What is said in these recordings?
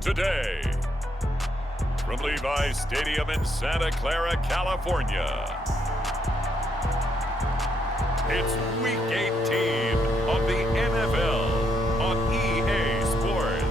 Today, from Levi's Stadium in Santa Clara, California, it's Week 18 of the NFL on EA Sports.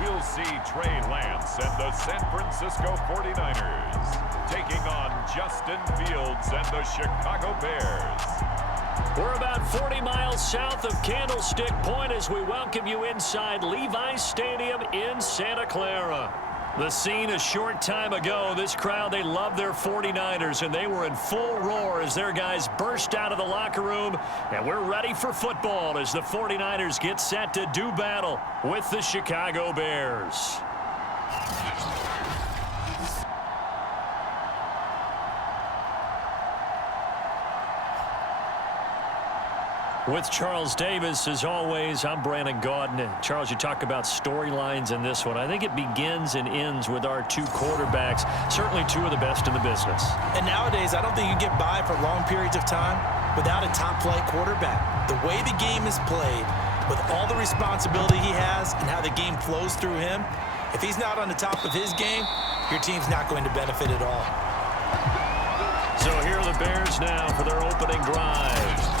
We'll see Trey Lance and the San Francisco 49ers taking on Justin Fields and the Chicago Bears. We're about 40 miles south of Candlestick Point as we welcome you inside Levi's Stadium in Santa Clara. The scene a short time ago, this crowd, they love their 49ers, and they were in full roar as their guys burst out of the locker room. And we're ready for football as the 49ers get set to do battle with the Chicago Bears. With Charles Davis, as always, I'm Brandon Gaudin. Charles, you talk about storylines in this one. I think it begins and ends with our two quarterbacks, certainly two of the best in the business. And nowadays, I don't think you get by for long periods of time without a top-flight quarterback. The way the game is played, with all the responsibility he has and how the game flows through him, if he's not on the top of his game, your team's not going to benefit at all. So here are the Bears now for their opening drive.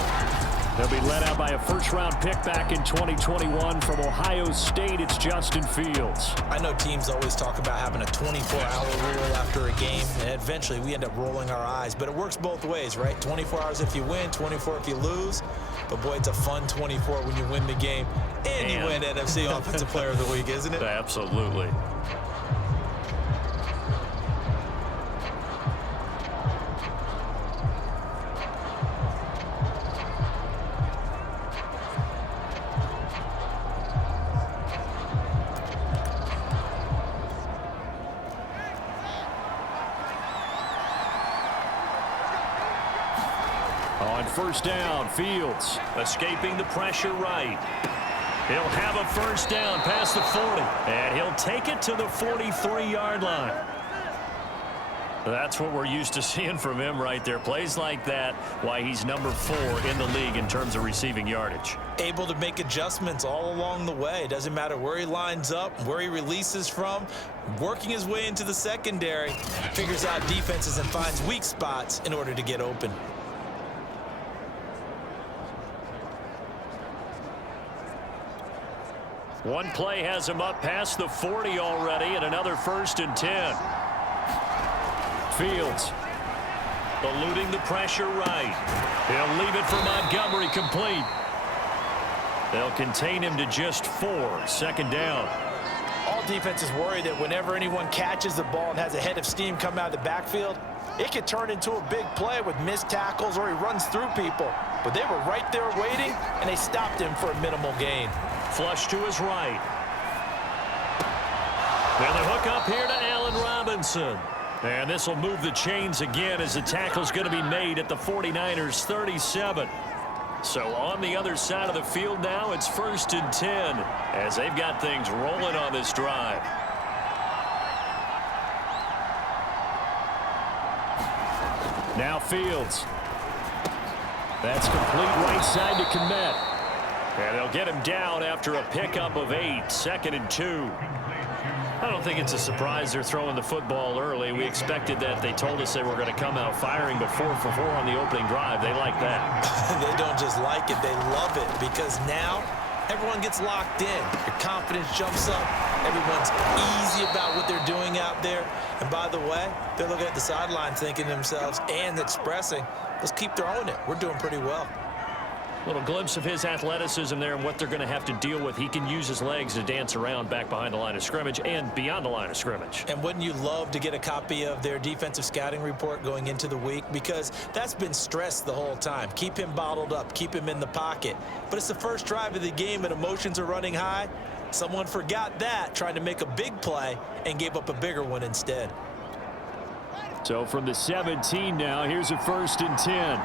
They'll be led out by a first-round pick back in 2021 from Ohio State. It's Justin Fields. I know teams always talk about having a 24-hour rule after a game, and eventually we end up rolling our eyes. But it works both ways, right? 24 hours if you win, 24 if you lose. But, boy, it's a fun 24 when you win the game and you win NFC Offensive Player of the Week, isn't it? Absolutely. On first down, Fields escaping the pressure right. He'll have a first down past the 40, and he'll take it to the 43-yard line. That's what we're used to seeing from him right there. Plays like that, why he's number 4 in the league in terms of receiving yardage. Able to make adjustments all along the way. Doesn't matter where he lines up, where he releases from, working his way into the secondary, figures out defenses and finds weak spots in order to get open. One play has him up past the 40 already, and another 1st and 10. Fields eluding the pressure right. He'll leave it for Montgomery complete. They'll contain him to just 4. 2nd down. All defenses worry that whenever anyone catches the ball and has a head of steam come out of the backfield, it could turn into a big play with missed tackles or he runs through people. But they were right there waiting, and they stopped him for a minimal gain. Flush to his right. And the hook up here to Allen Robinson. And this will move the chains again as the tackle's going to be made at the 49ers 37. So on the other side of the field now, it's 1st and 10 as they've got things rolling on this drive. Now Fields. That's complete right side to Kmet. And they'll get him down after a pickup of 8. 2nd and 2. I don't think it's a surprise they're throwing the football early. We expected that. They told us they were going to come out firing, but 4 for 4 on the opening drive. They like that. They don't just like it, they love it, because now everyone gets locked in. Your confidence jumps up. Everyone's easy about what they're doing out there. And by the way, they're looking at the sideline thinking to themselves and expressing, let's keep throwing it. We're doing pretty well. Little glimpse of his athleticism there and what they're going to have to deal with. He can use his legs to dance around back behind the line of scrimmage and beyond the line of scrimmage. And wouldn't you love to get a copy of their defensive scouting report going into the week? Because that's been stressed the whole time. Keep him bottled up. Keep him in the pocket. But it's the first drive of the game and emotions are running high. Someone forgot that, trying to make a big play, and gave up a bigger one instead. So from the 17 now, here's a 1st and 10.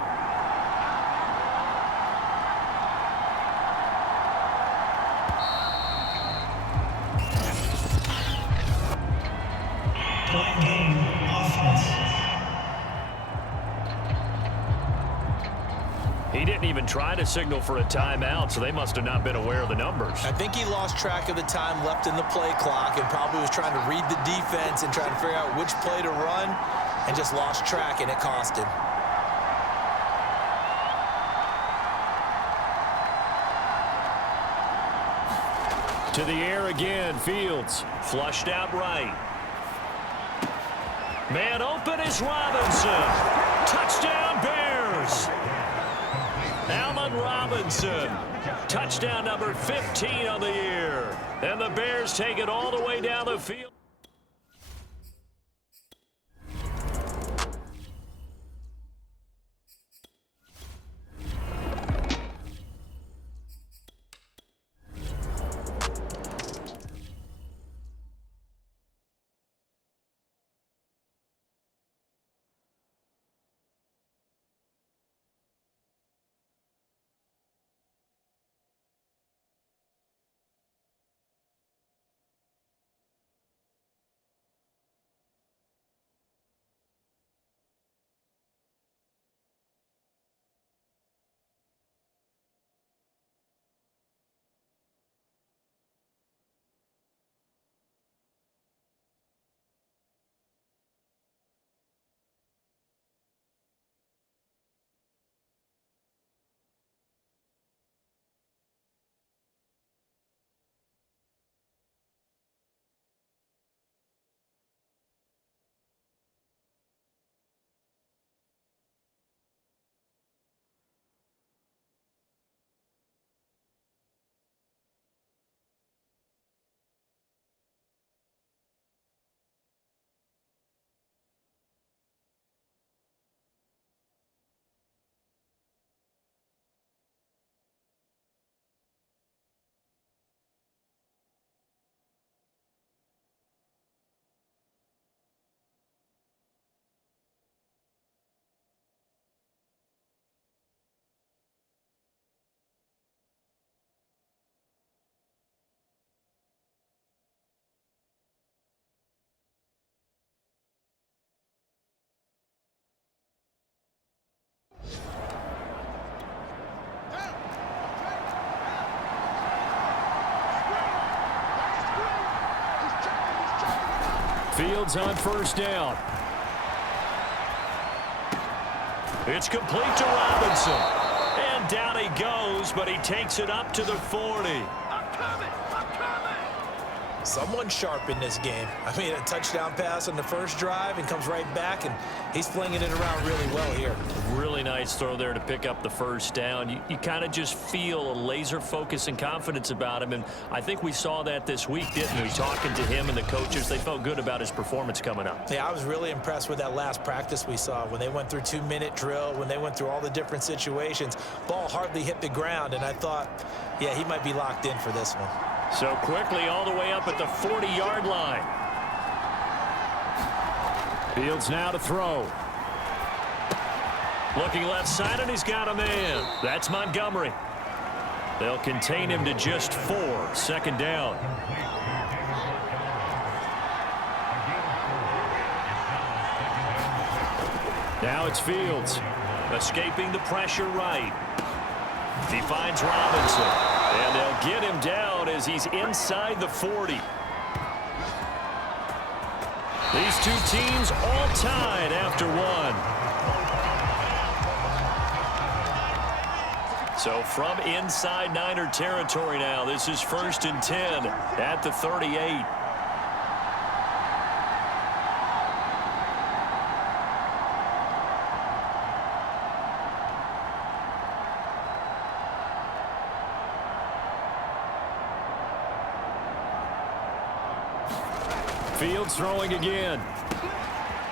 He didn't even try to signal for a timeout, so they must have not been aware of the numbers. I think he lost track of the time left in the play clock and probably was trying to read the defense and trying to figure out which play to run and just lost track, and it cost him. To the air again, Fields. Flushed out right. Man open is Robinson. Touchdown, Bears. Allen Robinson. Touchdown number 15 on the year. And the Bears take it all the way down the field. Fields on 1st down. It's complete to Robinson. And down he goes, but he takes it up to the 40. Someone sharp in this game. I mean, a touchdown pass on the first drive and comes right back, and he's flinging it around really well here. Really nice throw there to pick up the 1st down. You kind of just feel a laser focus and confidence about him, and I think we saw that this week, didn't we? Talking to him and the coaches, they felt good about his performance coming up. Yeah, I was really impressed with that last practice we saw when they went through 2-minute drill, when they went through all the different situations. Ball hardly hit the ground, and I thought, yeah, he might be locked in for this one. So quickly all the way up at the 40-yard line. Fields now to throw. Looking left side, and he's got a man. That's Montgomery. They'll contain him to just 4. 2nd down. Now it's Fields. Escaping the pressure right. He finds Robinson. And they'll get him down as he's inside the 40. These two teams all tied after 1. So from inside Niner territory now, this is 1st and 10 at the 38. Fields throwing again.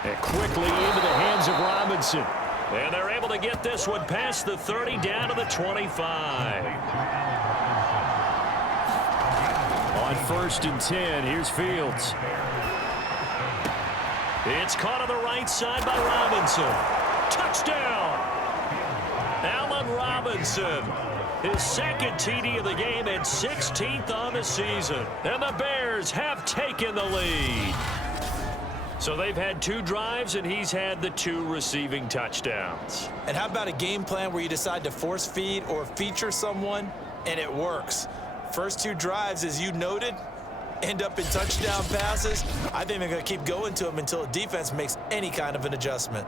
And quickly into the hands of Robinson. And they're able to get this one past the 30 down to the 25. On 1st and 10, here's Fields. It's caught on the right side by Robinson. Touchdown! Allen Robinson. His second TD of the game and 16th on the season. And the Bears have taken the lead. So they've had 2 drives, and he's had the 2 receiving touchdowns. And how about a game plan where you decide to force feed or feature someone, and it works? First 2 drives, as you noted, end up in touchdown passes. I think they're going to keep going to them until the defense makes any kind of an adjustment.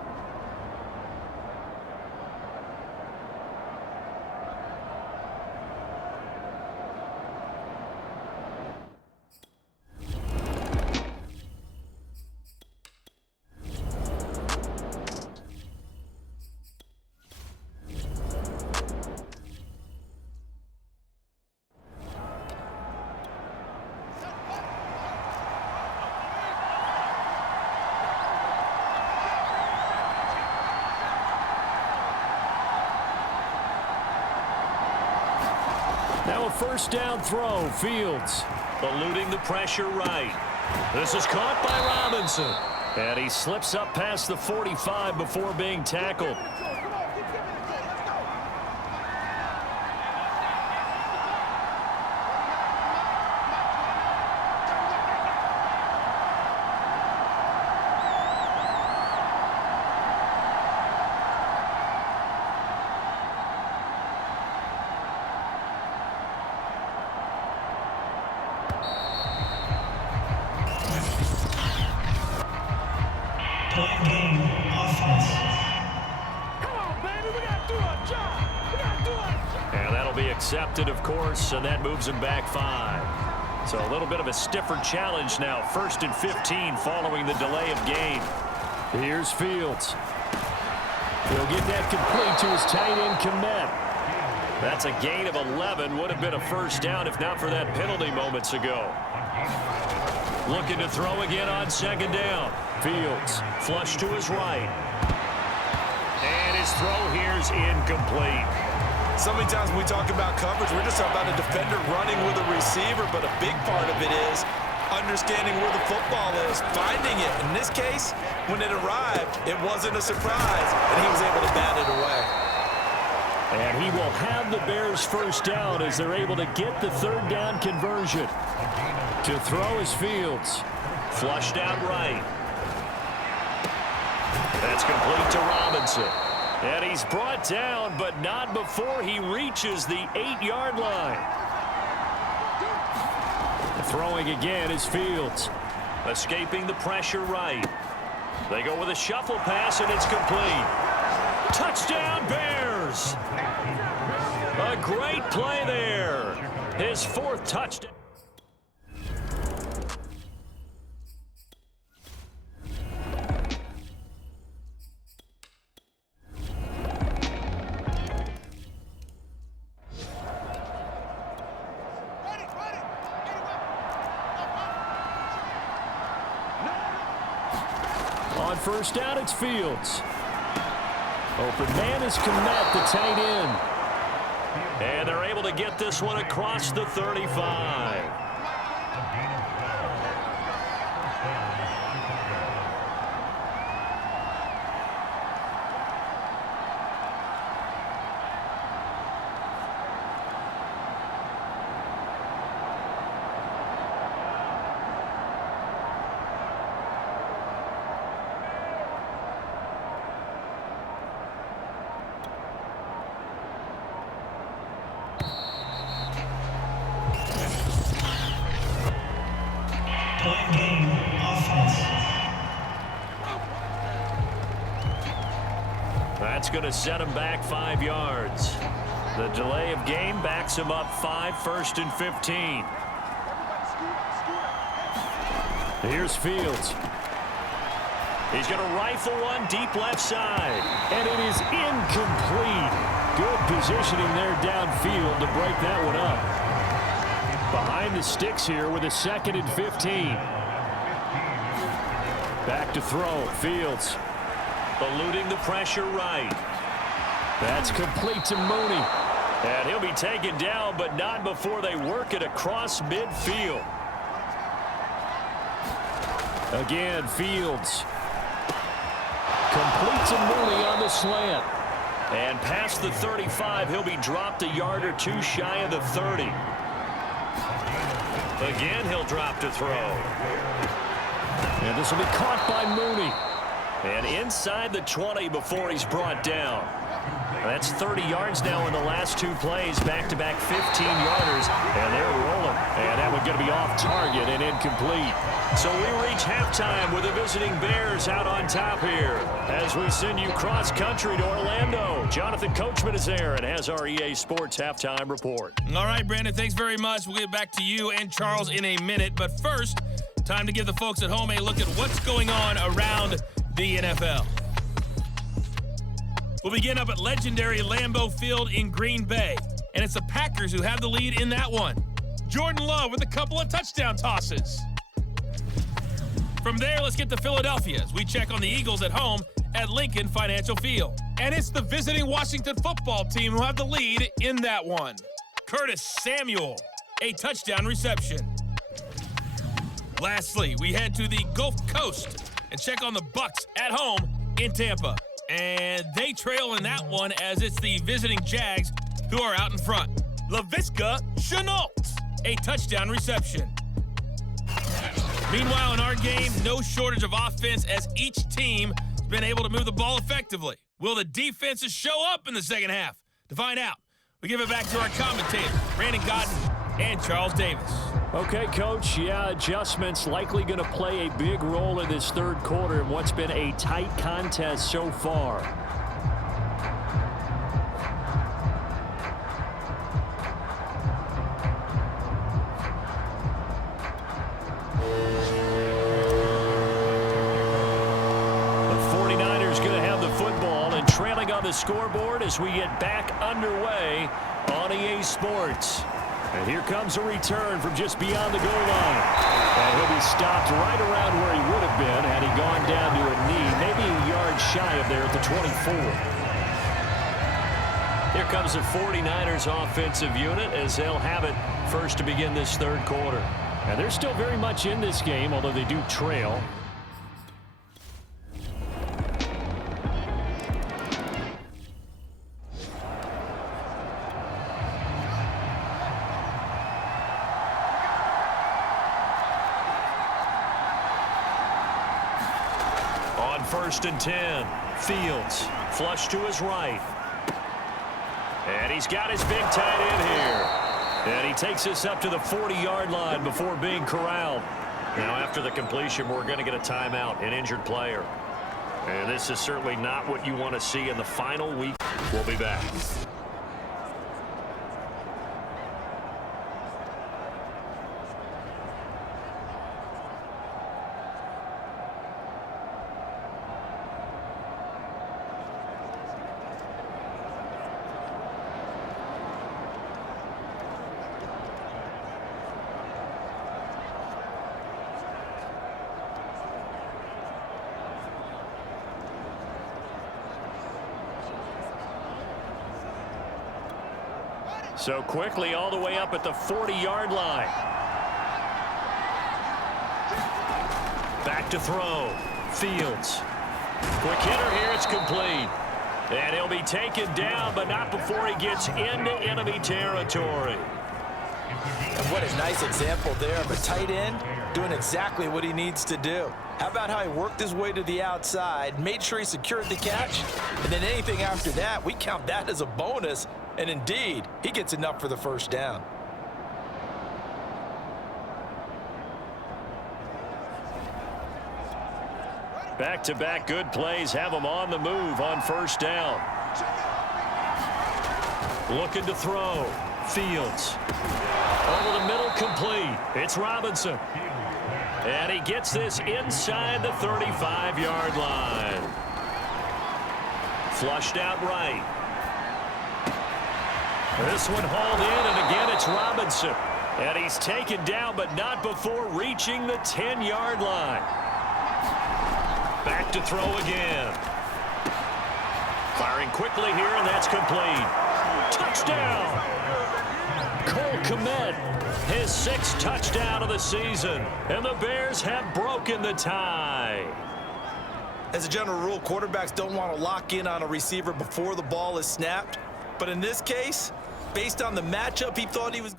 Now a first down throw. Fields eluding the pressure right. This is caught by Robinson. And he slips up past the 45 before being tackled. And that'll be accepted, of course, and that moves him back 5. So a little bit of a stiffer challenge now. 1st and 15 following the delay of game. Here's Fields. He'll get that complete to his tight end Komet. That's a gain of 11. Would have been a first down if not for that penalty moments ago. Looking to throw again on 2nd down. Fields flush to his right. And his throw here's incomplete. So many times when we talk about coverage, we're just talking about a defender running with a receiver, but a big part of it is understanding where the football is, finding it. In this case, when it arrived, it wasn't a surprise, and he was able to bat it away. And he will have the Bears first down as they're able to get the 3rd down conversion. To throw is Fields. Flushed out right. That's complete to Robinson. And he's brought down, but not before he reaches the 8-yard line. Throwing again is Fields. Escaping the pressure right. They go with a shuffle pass, and it's complete. Touchdown, Bears! A great play there. His 4th touchdown. On first down, it's Fields. Open man is Komet, the tight end. And they're able to get this one across the 35. That's going to set him back 5 yards. The delay of game backs him up 5, 1st and 15. Here's Fields. He's going to rifle one deep left side. And it is incomplete. Good positioning there downfield to break that one up. Behind the sticks here with a 2nd and 15. Back to throw. Fields eluding the pressure right. That's complete to Mooney. And he'll be taken down, but not before they work it across midfield. Again, Fields Completes a Mooney on the slant. And past the 35, he'll be dropped a yard or two shy of the 30. Again, he'll drop to throw. And this will be caught by Mooney. And inside the 20 before he's brought down. That's 30 yards now in the last two plays. Back-to-back 15-yarders. And they're rolling. And that one's going to be off target and incomplete. So we reach halftime with the visiting Bears out on top here. As we send you cross-country to Orlando, Jonathan Coachman is there and has our EA Sports halftime report. All right, Brandon, thanks very much. We'll get back to you and Charles in a minute. But first, time to give the folks at home a look at what's going on around the NFL. We'll begin up at legendary Lambeau Field in Green Bay. And it's the Packers who have the lead in that one. Jordan Love with a couple of touchdown tosses. From there, let's get to Philadelphia as we check on the Eagles at home at Lincoln Financial Field. And it's the visiting Washington football team who have the lead in that one. Curtis Samuel, a touchdown reception. Lastly, we head to the Gulf Coast and check on the Bucs at home in Tampa. And they trail in that one as it's the visiting Jags who are out in front. Laviska Shenault, a touchdown reception. Meanwhile, in our game, no shortage of offense as each team has been able to move the ball effectively. Will the defenses show up in the second half? To find out, we give it back to our commentators, Brandon Godden and Charles Davis. Okay, Coach, adjustments likely going to play a big role in this third quarter in what's been a tight contest so far. The 49ers going to have the football and trailing on the scoreboard as we get back underway on EA Sports. And here comes a return from just beyond the goal line. And he'll be stopped right around where he would have been had he gone down to a knee, maybe a yard shy of there at the 24. Here comes the 49ers offensive unit as they'll have it first to begin this third quarter. And they're still very much in this game, although they do trail. First and 10. Fields flush to his right. And he's got his big tight end here. And he takes us up to the 40-yard line before being corralled. Now after the completion, we're going to get a timeout, an injured player. And this is certainly not what you want to see in the final week. We'll be back. So quickly all the way up at the 40-yard line. Back to throw. Fields. Quick hitter here. It's complete. And he'll be taken down, but not before he gets into enemy territory. And what a nice example there of a tight end doing exactly what he needs to do. How about how he worked his way to the outside, made sure he secured the catch, and then anything after that, we count that as a bonus. And indeed, he gets enough for the first down. Back-to-back good plays have him on the move on first down. Looking to throw. Fields. Over the middle, complete. It's Robinson. And he gets this inside the 35-yard line. Flushed out right. This one hauled in, and again it's Robinson. And he's taken down, but not before reaching the 10-yard line. Back to throw again. Firing quickly here, and that's complete. Touchdown! Cole Kmet, his 6th touchdown of the season. And the Bears have broken the tie. As a general rule, quarterbacks don't want to lock in on a receiver before the ball is snapped. But in this case, based on the matchup, he thought he was...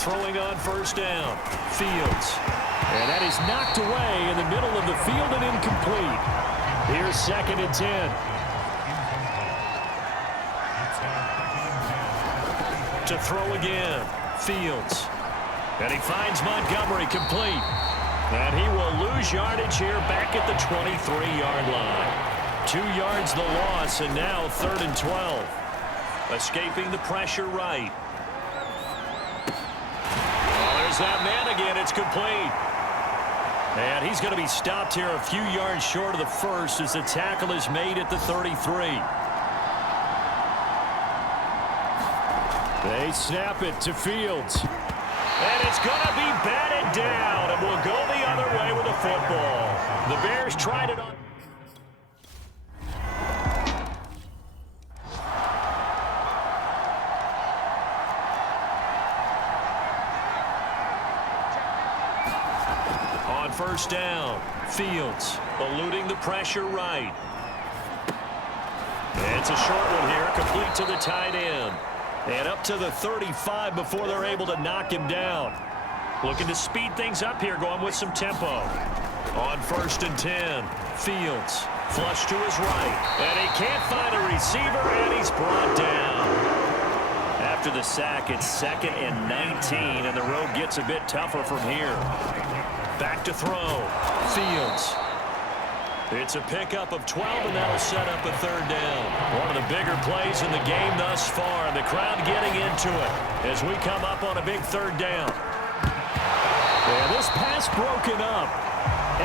Throwing on first down, Fields. And that is knocked away in the middle of the field and incomplete. Here's 2nd and 10. To throw again, Fields. And he finds Montgomery complete. And he will lose yardage here back at the 23-yard line. 2 yards the loss, and now 3rd and 12. Escaping the pressure right. That man again, it's complete. And he's going to be stopped here a few yards short of the first as the tackle is made at the 33. They snap it to Fields. And it's going to be batted down and will go the other way with the football. The Bears tried it on. First down, Fields eluding the pressure right. It's a short one here, complete to the tight end. And up to the 35 before they're able to knock him down. Looking to speed things up here, going with some tempo. On 1st and 10, Fields flush to his right. And he can't find a receiver, and he's brought down. After the sack, it's 2nd and 19, and the road gets a bit tougher from here. Back to throw. Fields. It's a pickup of 12, and that'll set up a 3rd down. One of the bigger plays in the game thus far, and the crowd getting into it as we come up on a big 3rd down. And this pass broken up.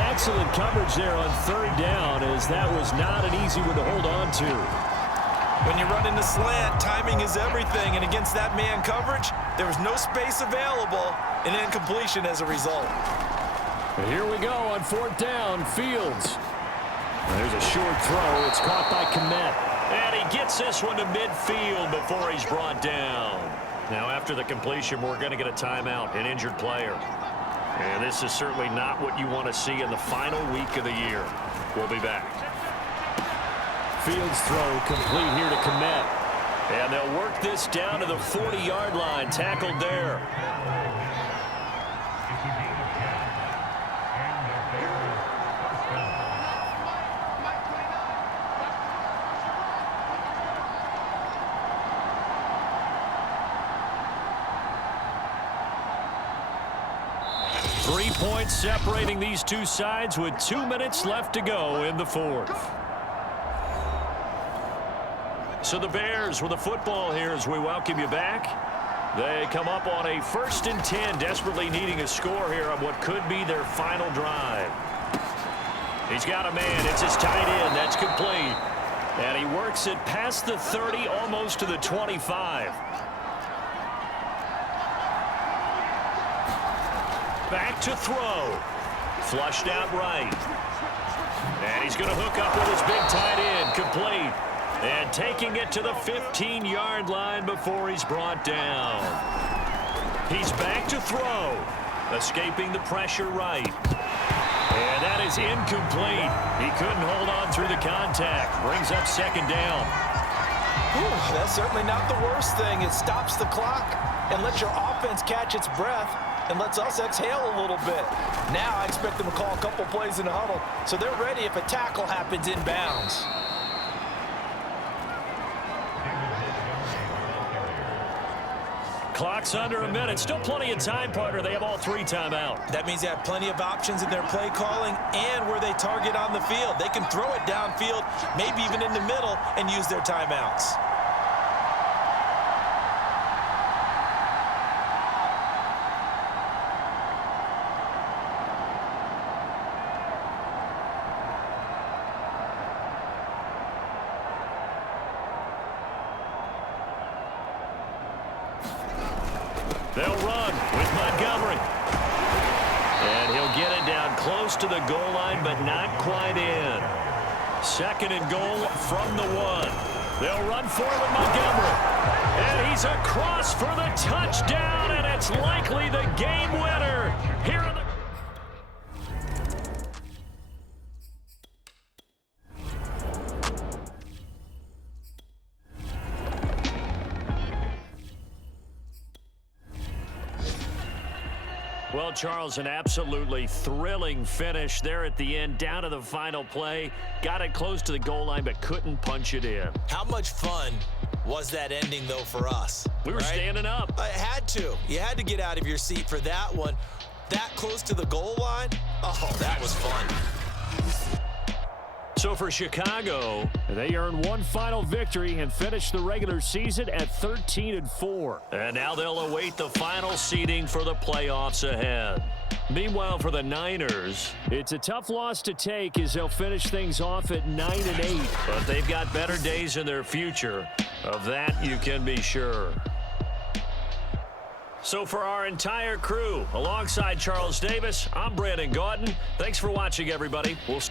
Excellent coverage there on 3rd down, as that was not an easy one to hold on to. When you run in the slant, timing is everything, and against that man coverage, there was no space available, and incompletion as a result. And here we go on 4th down, Fields. There's a short throw. It's caught by Kmet. And he gets this one to midfield before he's brought down. Now, after the completion, we're going to get a timeout, an injured player. And this is certainly not what you want to see in the final week of the year. We'll be back. Fields throw complete here to Kmet. And they'll work this down to the 40-yard line, tackled there. 3 points separating these two sides with 2 minutes left to go in the 4th. So the Bears with the football here as we welcome you back. They come up on a 1st and 10, desperately needing a score here on what could be their final drive. He's got a man. It's his tight end. That's complete. And he works it past the 30, almost to the 25. Back to throw. Flushed out right. And he's going to hook up with his big tight end. Complete. And taking it to the 15-yard line before he's brought down. He's back to throw. Escaping the pressure right. And that is incomplete. He couldn't hold on through the contact. Brings up 2nd down. That's certainly not the worst thing. It stops the clock and lets your offense catch its breath and lets us exhale a little bit. Now I expect them to call a couple plays in the huddle so they're ready if a tackle happens inbounds. Clock's under a minute. Still plenty of time, partner. They have all 3 timeouts. That means they have plenty of options in their play calling and where they target on the field. They can throw it downfield, maybe even in the middle, and use their timeouts. They'll run with Montgomery. to the goal line, but not quite in. 2nd and goal from the 1. They'll run forward Montgomery. And he's across for the touchdown, and it's likely the game winner. Here in the... Well, Charles, an absolutely thrilling finish there at the end, down to the final play. Got it close to the goal line, but couldn't punch it in. How much fun was that ending, though, for us? We were standing up. I had to. You had to get out of your seat for that one. That close to the goal line? Oh, that was fun. So for Chicago, they earn one final victory and finish the regular season at 13-4. And now they'll await the final seeding for the playoffs ahead. Meanwhile, for the Niners, it's a tough loss to take as they'll finish things off at 9-8. But they've got better days in their future. Of that, you can be sure. So for our entire crew, alongside Charles Davis, I'm Brandon Gauton. Thanks for watching, everybody. We'll